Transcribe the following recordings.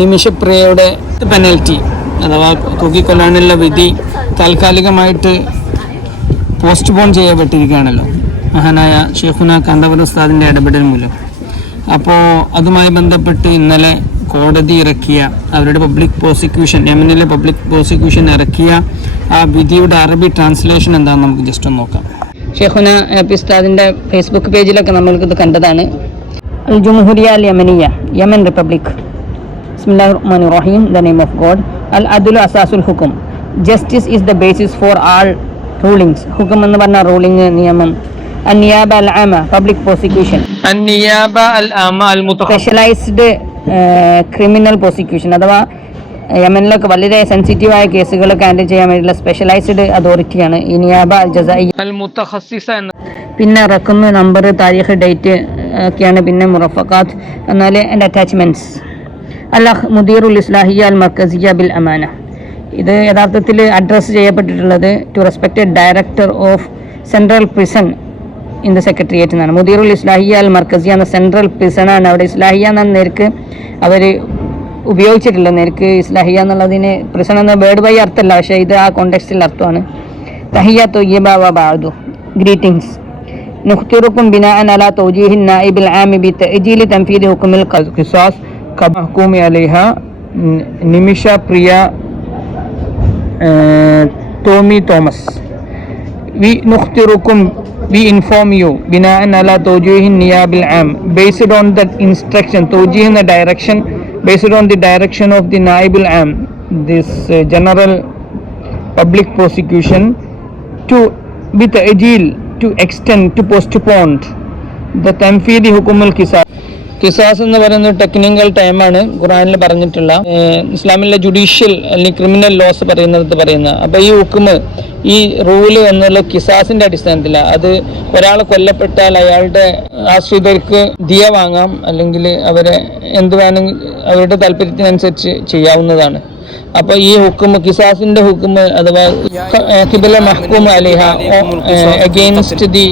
നിമിഷപ്രിയയുടെ പെനൽറ്റി അഥവാ തൂക്കിക്കൊല്ലാനുള്ള വിധി താൽക്കാലികമായിട്ട് പോസ്റ്റ്പോൺ ചെയ്യപ്പെട്ടിരിക്കുകയാണല്ലോ മഹാനായ ഷെയ്ഖുന കാന്തപുരം ഉസ്താദിൻ്റെ ഇടപെടൽ മൂലം. അപ്പോൾ അതുമായി ബന്ധപ്പെട്ട് ഇന്നലെ കോടതി ഇറക്കിയ അവരുടെ പബ്ലിക് പ്രോസിക്യൂഷൻ, യമനിലെ പബ്ലിക് പ്രോസിക്യൂഷൻ ഇറക്കിയ ആ വിധിയുടെ അറബി ട്രാൻസ്ലേഷൻ എന്താണെന്ന് നമുക്ക് ജസ്റ്റ് ഒന്ന് നോക്കാം. ഷെയ്ഖുന ഉസ്താദിൻ്റെ ഫേസ്ബുക്ക് പേജിലൊക്കെ നമ്മൾക്കിത് കണ്ടതാണ്. അൽ ജംഹൂരിയ അൽ യമനിയ, യമൻ റിപ്പബ്ലിക്. ബിസ്മില്ലാഹിർ റഹ്മാനിർ റഹീം. The name of God. അൽ അദ്ലു അസാസുൽ ഹുക്കും. Justice is the basis for all rulings. ഹുക്കും എന്ന് പറഞ്ഞ റൂളിംഗ്, നിയമം. അന്നിയാബ അൽ ആമ, പബ്ലിക് പ്രോസിക്യൂഷൻ. അന്നിയാബ അൽ ആമ അൽ സ്പെഷ്യലൈസ്ഡ് ക്രിമിനൽ പ്രോസിക്യൂഷൻ, അഥവാ യമനിലൊക്കെ വളരെ സെൻസിറ്റീവായ കേസുകളൊക്കെ ഹാൻഡിൽ ചെയ്യാൻ വേണ്ടിയുള്ള സ്പെഷ്യലൈസ്ഡ് അതോറിറ്റിയാണ് ഈ നിയാബ അൽ ജസാഇ അൽ മുത്തഖസ്സിസ. പിന്നെ റഖം, നമ്പർ, താരീഖ്, ഡേറ്റ് ഒക്കെയാണ്. പിന്നെ മുറഫഖാത്ത് എന്നാൽ ആൻഡ് അറ്റാച്ച്മെൻറ്റ്സ്. അൽ മുദീറുൽ ഇസ്ലാഹിയ അൽ മർക്കസിയ ബിൽ അമാന. ഇത് യഥാർത്ഥത്തിൽ അഡ്രസ്സ് ചെയ്യപ്പെട്ടിട്ടുള്ളത് to respected director of central prison in the secretariat എന്നാണ്. മുദീറുൽ ഇസ്ലാഹിയ അൽ മർക്കസിയ എന്ന സെൻട്രൽ പ്രിസണാണ്. അവിടെ ഇസ്ലാഹിയ എന്ന നേർക്ക് അവർ ഉപയോഗിച്ചിട്ടില്ല. നേർക്ക് ഇസ്ലാഹിയ എന്നുള്ളതിന് പ്രിസൺ എന്ന വേർഡ് ബൈ അർത്ഥമല്ല, പക്ഷേ ഇത് ആ കോണ്ടെക്സ്റ്റിൽ അർത്ഥമാണ്. തഹിയ തൊയ്യബ വ ബഅദു. ഗ്രീറ്റിംഗ്സ്. നുഖ്തിറുക്കും ബിനാഅൻ അലാ തൗജീഹിൻ നായിബിൽ ആമി ബിതഅജീലി തൻഫീദി ഹുക്മിൽ ഖിസാസ് കമഹ്കൂമി അലൈഹ Nimisha Priya Tomy Thomas. We inform you bina'an ala tawjihin niyabil am based on the instruction, tawjih in the direction, based on the direction of the naibul am, this general public prosecution, to with ajil, to extend, to postpone the tanfidi hukum al qisas. ഖിസാസ് എന്ന് പറയുന്നത് technical ടൈമാണ് ഖുറാനിൽ പറഞ്ഞിട്ടുള്ള, ഇസ്ലാമിലെ judicial അല്ലെങ്കിൽ criminal loss പറയുന്നിടത്ത് പറയുന്നത്. അപ്പോൾ ഈ ഹുക്കുമ്, ഈ റൂല് എന്നുള്ള ഖിസാസിൻ്റെ അടിസ്ഥാനത്തിലാണ്. അത് ഒരാൾ കൊല്ലപ്പെട്ടാൽ അയാളുടെ ആശ്രിതർക്ക് ദിയ വാങ്ങാം, അല്ലെങ്കിൽ അവരെ എന്ത് വേണമെങ്കിൽ അവരുടെ താല്പര്യത്തിനനുസരിച്ച് ചെയ്യാവുന്നതാണ്. അപ്പോൾ ഈ ഹുക്കുമ്, ഖിസാസിൻ്റെ ഹുക്കുമ് അഥവാ ഖിബല മഹ്കൂം അലിഹ അഗെയിൻസ്റ്റ് ദി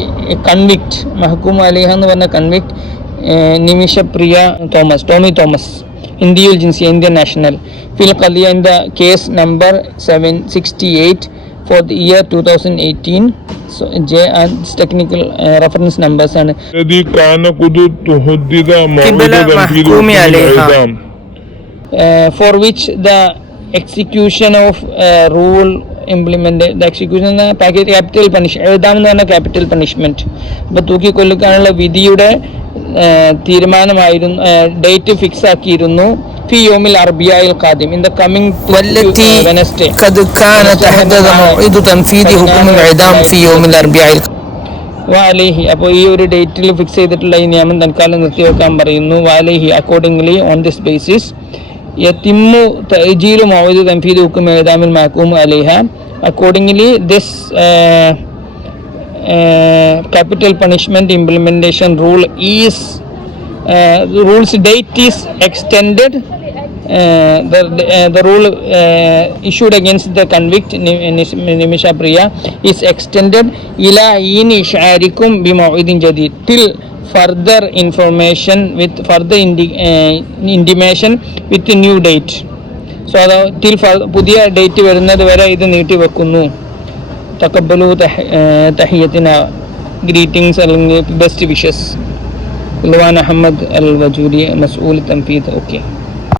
കൺവിക്റ്റ്. മഹ്കൂം അലിഹ എന്ന് പറഞ്ഞ കൺവിക്റ്റ് നിമിഷ പ്രിയ തോമസ്, ടോമി തോമസ്, ഹിന്ദിയുൽ ജിൻസിയ, ഇന്ത്യൻ നാഷണൽ. ഫിൽ ഖദിയ in the case number 768 for the year 2018. So J and technical reference numbers ആണ്. الذي كان قد تحدد موعد محكوم عليها for which the execution of rule implemented, the execution capital punishment, എഴുതാം എന്ന് പറഞ്ഞ capital punishment. അപ്പോൾ തൂക്കിക്കൊല്ലിക്കാനുള്ള വിധിയുടെ തീരുമാനമായിരുന്നു, ഡേറ്റ് ഫിക്സ് ആക്കിയിരുന്നു. ഫി യോമിൽ അർബിയയിൽ ഖാദിം, ഇൻ ദ കമ്മിങ് വെനസ്ഡേ. ഇത് തൻഫീദി ഹുക്മുൽ ഇദാം ഫി യോമിൽ അർബിയയിൽ വാലൈഹി. അപ്പോൾ ഈ ഒരു ഡേറ്റിൽ ഫിക്സ് ചെയ്തിട്ടുള്ള ഈ നിയമം തൽക്കാലം നിർത്തിവെക്കാൻ പറയുന്നു. വാലൈഹി, അക്കോർഡിംഗ്ലി ഓൺ ദിസ് ബേസിസ് യതിമ്മു തഅജീലു മൗഇദ് തൻഫീദി ഹുക്മുൽ ഇദാമിൽ മഹ്കൂം അലൈഹ. Accordingly this capital punishment implementation rule is the rule's date is extended. The rule issued against the convict Nimisha Priya is extended ila ini ish'arikum bimaw'idin jadid, till further information with further intimation with a new date. So till പുതിയ date വരുന്നത് വരെ ഇത് നീട്ടി വെക്കുന്നു. തഖബ്ബലു തഹിയത്തിന, greetings അല്ലെങ്കിൽ best wishes. ഇൽവാൻ Ahmed അൽ വജൂരി, മസ്ഊൽ തൻഫീദ്. Okay.